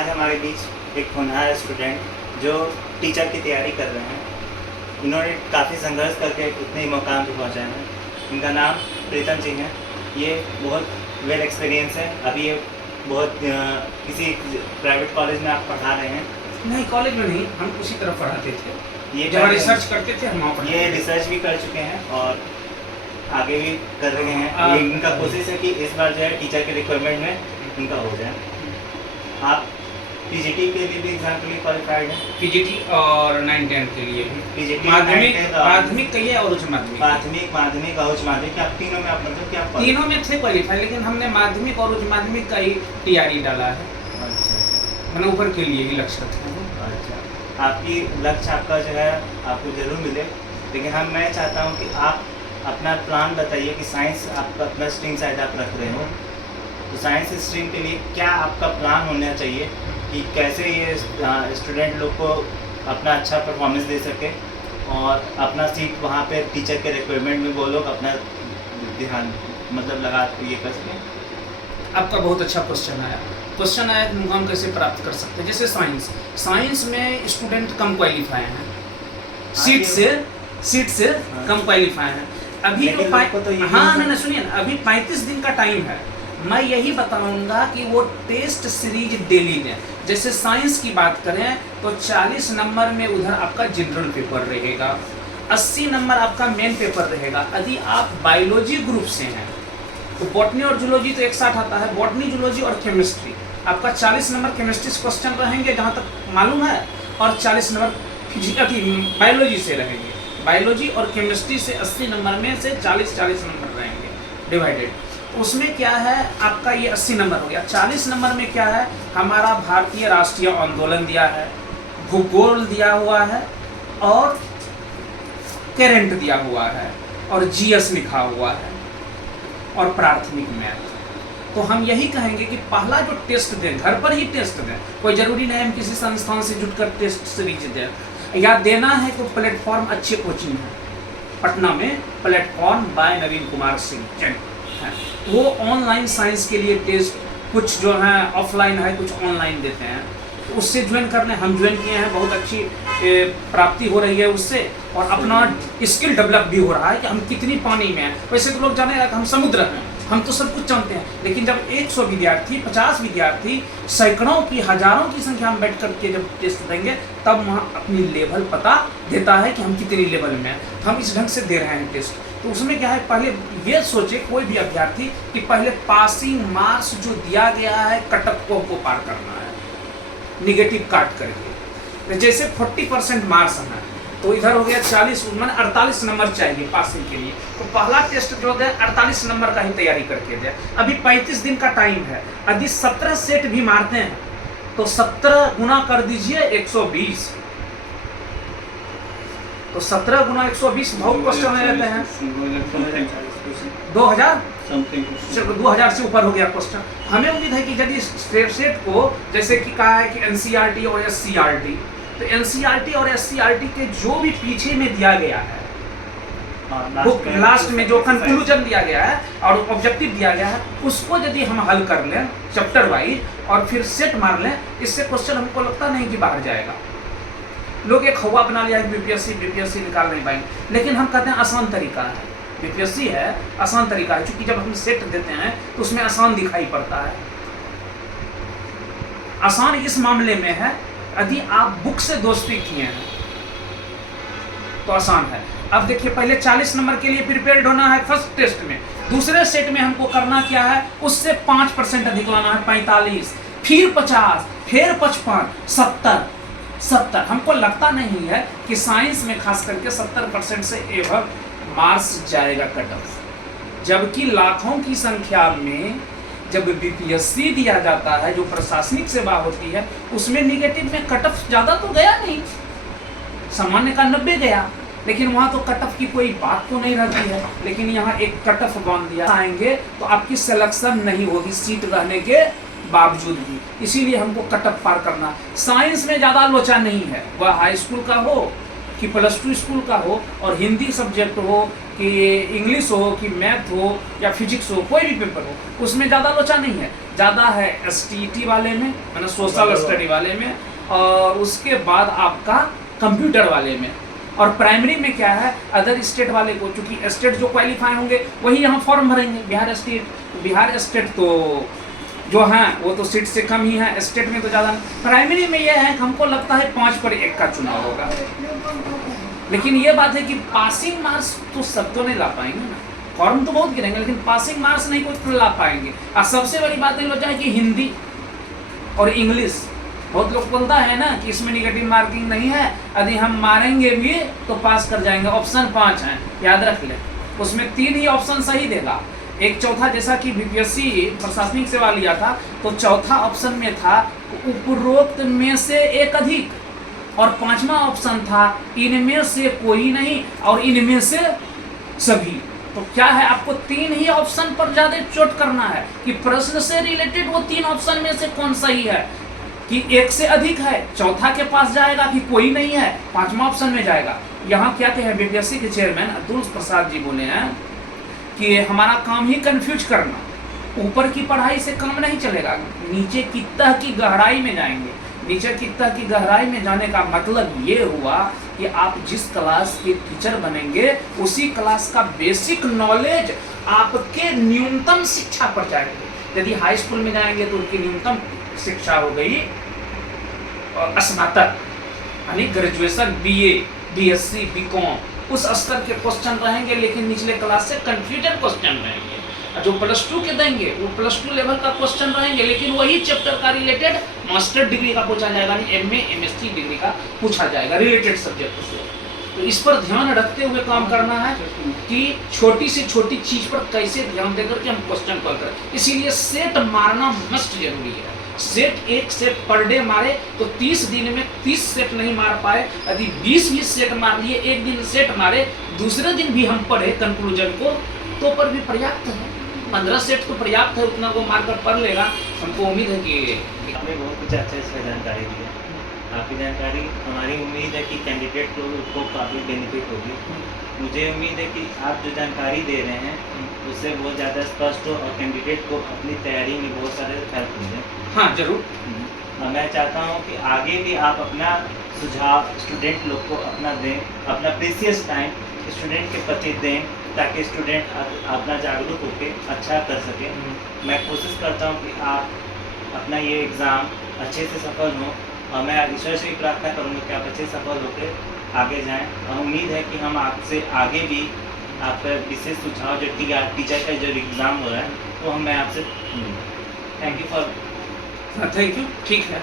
आज हमारे बीच एक होनहार स्टूडेंट जो टीचर की तैयारी कर रहे हैं। इन्होंने काफ़ी संघर्ष करके इतने मुकाम पे पहुँचा है। इनका नाम प्रीतम सिंह है। ये बहुत वेल एक्सपीरियंस है। अभी ये बहुत किसी प्राइवेट कॉलेज में आप पढ़ा रहे हैं? नहीं, कॉलेज में नहीं, हम उसी तरफ पढ़ाते थे। ये जब रिसर्च करते थे हम वहाँ ये रिसर्च भी कर चुके हैं और आगे भी कर रहे हैं। इनका कोशिश है कि इस बार जो है टीचर के रिक्वायरमेंट में इनका हो जाए। आप पीजीटी के लिए भी एग्जाम के लिए क्वालिफाइड हैं? पीजीटी और 9-10 के लिए भी। पीजीटी माध्यमिक कहिए और उच्च माध्यमिक। माध्यमिक और उच्च माध्यमिक आप तीनों में आप मतलब क्या? तीनों में थे क्वालिफाई, लेकिन हमने माध्यमिक और उच्च माध्यमिक का ही तैयारी डाला है। अच्छा, मैंने ऊपर के लिए ही लक्ष्य रखा है। अच्छा, आपकी लक्ष्य आपका जो है आपको जरूर मिले, लेकिन मैं चाहता हूँ कि आप अपना प्लान बताइए कि साइंस आपका अपना स्ट्रीम शायद आप रख रहे हो, तो साइंस स्ट्रीम के लिए क्या आपका प्लान होना चाहिए कि कैसे ये स्टूडेंट लोग को अपना अच्छा परफॉर्मेंस दे सके और अपना सीट वहाँ पे टीचर के रिक्वायरमेंट में वो लोग अपना ध्यान मतलब लगा ये कर सकें। आपका बहुत अच्छा क्वेश्चन आया कि मुकाम कैसे प्राप्त कर सकते हैं। जैसे साइंस में स्टूडेंट कम क्वालिफाई हैं, सीट से कम क्वालिफाई हैं। अभी जो नहीं सुनिए ना, अभी 35 दिन का टाइम है। मैं यही बताऊंगा कि वो टेस्ट सीरीज डेली दें। जैसे साइंस की बात करें तो 40 नंबर में उधर आपका जनरल पेपर रहेगा, 80 नंबर आपका मेन पेपर रहेगा। यदि आप बायोलॉजी ग्रुप से हैं तो बॉटनी और जूलॉजी तो एक साथ आता है। बॉटनी, जूलॉजी और केमिस्ट्री आपका 40 नंबर केमिस्ट्री से क्वेश्चन रहेंगे जहाँ तक मालूम है, और 40 नंबर बायोलॉजी से रहेंगे। बायोलॉजी और केमिस्ट्री से 80 नंबर में से 40 नंबर रहेंगे डिवाइडेड। उसमें क्या है आपका ये 80 नंबर हो गया। 40 नंबर में क्या है, हमारा भारतीय राष्ट्रीय आंदोलन दिया है, भूगोल दिया हुआ है और करेंट दिया हुआ है और जीएस लिखा हुआ है और प्राथमिक मैथ। तो हम यही कहेंगे कि पहला जो टेस्ट दें, घर पर ही टेस्ट दें। कोई ज़रूरी नहीं हम किसी संस्थान से जुटकर टेस्ट सीरीज दें, या देना है तो प्लेटफॉर्म अच्छे कोचिंग है। पटना में प्लेटफॉर्म बाय नवीन कुमार सिंह है, वो ऑनलाइन साइंस के लिए टेस्ट कुछ जो है ऑफलाइन है, कुछ ऑनलाइन देते हैं। तो उससे ज्वाइन कर लें। हम ज्वाइन किए हैं, बहुत अच्छी प्राप्ति हो रही है उससे, और अपना स्किल डेवलप भी हो रहा है कि हम कितनी पानी में हैं। वैसे तो लोग जाने कि हम समुद्र हैं, हम तो सब कुछ जानते हैं, लेकिन जब 100 विद्यार्थी, 50 विद्यार्थी, सैकड़ों की, हजारों की संख्या में बैठ करके जब टेस्ट देंगे, तब वहाँ अपनी लेवल पता देता है कि हम कितनी लेवल में हैं। हम इस ढंग से दे रहे हैं टेस्ट। तो उसमें क्या है, पहले ये सोचे कोई भी अभ्यर्थी कि पहले पासिंग मार्क्स जो दिया गया है कट ऑफ को पार करना है, निगेटिव काट करके। जैसे 40% मार्क्स हैं तो इधर हो गया 40, मैंने 48 नंबर चाहिए पासिंग के लिए। तो पहला टेस्ट जो है 48 नंबर का ही तैयारी करके दे। अभी 35 दिन का टाइम है। यदि 17 सेट भी मारते हैं तो 17 गुना कर दीजिए 120, तो 17 गुना 120 बहुत क्वेश्चन रहते हैं। 2000 से ऊपर हो गया क्वेश्चन। हमें उम्मीद है कि यदि सेट को जैसे कि कहा है कि एनसीईआरटी और एससीईआरटी, तो एनसीईआरटी और एससीईआरटी के जो भी पीछे में दिया गया है, बुक लास्ट में जो कंक्लूजन दिया गया है और ऑब्जेक्टिव दिया गया है, उसको यदि हम हल कर लें चैप्टर वाइज और फिर सेट मार लें, इससे क्वेश्चन हमको लगता नहीं कि बाहर जाएगा। लोग एक हवा बना लिया है बीपीएससी निकाल नहीं पाएंगे, लेकिन हम कहते हैं आसान तरीका है। बीपीएससी है, आसान तरीका है, क्योंकि जब हम सेट देते हैं तो उसमें आसान दिखाई पड़ता है। आसान इस मामले में है, यदि आप बुक से दोस्ती किए हैं तो आसान है। अब देखिए, पहले 40 नंबर के लिए प्रिपेयर्ड होना है फर्स्ट टेस्ट में। दूसरे सेट में हमको करना क्या है, उससे 5% अधिक लाना है, 45, फिर 50, फिर 55, 70। हमको लगता नहीं है कि साइंस में खास करके 70% से एवं मार्क्स जाएगा कट ऑफ, जबकि लाखों की संख्या में जब बीपीएससी दिया जाता है, जो प्रशासनिक सेवा होती है, उसमें निगेटिव में कट ऑफ ज़्यादा तो गया नहीं, सामान्य का 90 गया, लेकिन वहाँ तो कट ऑफ की कोई बात तो नहीं रहती है। लेकिन यहाँ एक कट ऑफ बांध दिया, आएंगे तो आपकी सिलेक्शन नहीं होगी सीट रहने के बावजूद भी। इसीलिए हमको कट ऑफ पार करना। साइंस में ज़्यादा लोचा नहीं है, वह हाई स्कूल का हो कि +2 स्कूल का हो और हिंदी सब्जेक्ट हो कि इंग्लिश हो कि मैथ हो या फिजिक्स हो, कोई भी पेपर हो, उसमें ज़्यादा लोचा नहीं है। ज़्यादा है STET वाले में, मैंने सोशल स्टडी वाले में, और उसके बाद आपका कंप्यूटर वाले में। और प्राइमरी में क्या है, अदर स्टेट वाले को, चूँकि स्टेट जो क्वालिफाई होंगे वही यहाँ फॉर्म भरेंगे। बिहार स्टेट तो जो हैं वो तो सीट से कम ही है, स्टेट में तो ज़्यादा। प्राइमरी में ये है, हमको लगता है 5 पर 1 का चुनाव होगा। लेकिन ये बात है कि पासिंग मार्क्स तो सब तो नहीं ला पाएंगे ना, फॉर्म तो बहुत गिरेंगे लेकिन पासिंग मार्क्स नहीं कोई ला पाएंगे। और सबसे बड़ी बात ये हो जाए कि हिंदी और इंग्लिश, बहुत लोग बोलता है ना कि इसमें निगेटिव मार्किंग नहीं है, यदि हम मारेंगे भी तो पास कर जाएंगे। ऑप्शन 5 हैं, याद रख ले, उसमें 3 ही ऑप्शन सही देगा, एक चौथा। जैसा कि BPSC प्रशासनिक सेवा लिया था तो चौथा ऑप्शन में था उपरोक्त में से एक अधिक, और 5वां ऑप्शन था इनमें से कोई नहीं और इनमें से सभी। तो क्या है, आपको 3 ही ऑप्शन पर ज़्यादा चोट करना है कि प्रश्न से रिलेटेड वो 3 ऑप्शन में से कौन सही है, कि एक से अधिक है, चौथा के पास जाएगा, कि कोई नहीं है, 5वां ऑप्शन में जाएगा। यहाँ क्या कहे BPSC के चेयरमैन अब्दुल प्रसाद जी बोले हैं कि हमारा काम ही कंफ्यूज करना, ऊपर की पढ़ाई से काम नहीं चलेगा, नीचे की तह की गहराई में जाएंगे। नीचे की तह की गहराई में जाने का मतलब ये हुआ कि आप जिस क्लास के टीचर बनेंगे उसी क्लास का बेसिक नॉलेज आपके न्यूनतम शिक्षा पर जाएंगे। यदि हाई स्कूल में जाएंगे तो उनकी न्यूनतम शिक्षा हो गई स्नातक, यानी ग्रेजुएशन, BA, BSc, BCom, उस स्तर के क्वेश्चन रहेंगे। लेकिन निचले क्लास से कंफ्यूजन क्वेश्चन रहेंगे। जो +2 के देंगे वो +2 लेवल का क्वेश्चन रहेंगे, लेकिन वही चैप्टर का रिलेटेड मास्टर डिग्री का पूछा जाएगा, MA MSc डिग्री का पूछा जाएगा रिलेटेड सब्जेक्ट से। तो इस पर ध्यान रखते हुए काम करना है कि छोटी से छोटी चीज पर कैसे ध्यान देकर के हम क्वेश्चन कर करें। इसीलिए सेट मारना मस्ट जरूरी है। एक सेट पर डे मारे तो 30 दिन में 30 सेट नहीं मार पाए, यदि 20 भी सेट मार लिए, एक दिन सेट मारे, दूसरे दिन भी हम पढ़े कंक्लूजन को, तो पर भी पर्याप्त है। 15 सेट तो पर्याप्त है, उतना वो मारकर पढ़ लेगा। हमको उम्मीद है कि आपने बहुत कुछ अच्छे से जानकारी दी है। आपकी जानकारी, हमारी उम्मीद है कि कैंडिडेट को काफ़ी बेनिफिट होगी। मुझे उम्मीद है कि आप जो जानकारी दे रहे हैं उससे बहुत ज़्यादा स्पष्ट हो और कैंडिडेट को अपनी तैयारी में बहुत सारे हेल्प मिले। हाँ जरूर। मैं चाहता हूँ कि आगे भी आप अपना सुझाव स्टूडेंट लोग को अपना दें, अपना प्रीसियस टाइम स्टूडेंट के प्रति दें, ताकि स्टूडेंट अपना जागरूक होकर अच्छा कर सके। मैं कोशिश करता हूँ कि आप अपना ये एग्ज़ाम अच्छे से सफल हों, और मैं ईश्वर से भी प्रार्थना करूँगा कि आप अच्छे सफल होकर आगे जाएं। और उम्मीद है कि हम आपसे आगे भी आपका विशेष सुझाव, जो टीचर का जो एग्ज़ाम हो रहा है वो मैं आपसे। Thank you. ठीक है।